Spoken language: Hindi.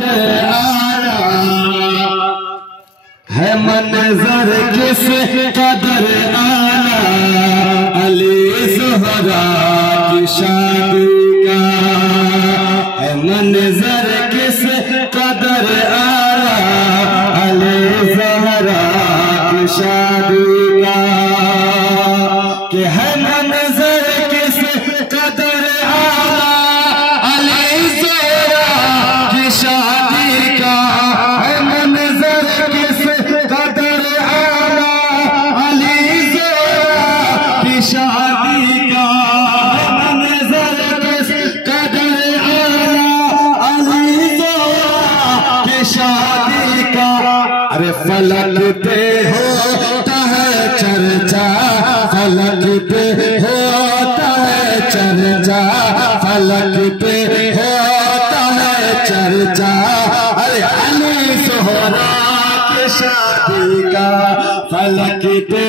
कदर आला है मंजर किस कदर आला अली ज़हरा की शादी का है मंजर किस कदर आला अली ज़हरा की शादी का कि है मंजर किस कदर आला अली ज़हरा की शादी का है मंजर किस कदर आला अली ज़हरा की शादी का है मंजर किस कदर आला अली ज़हरा की शादी का। अरे फलक पे होता है चर्चा फलक पे होता है चर्चा फलक पे होता है चर्चा अरे अली ज़हरा की शादी का फलक पे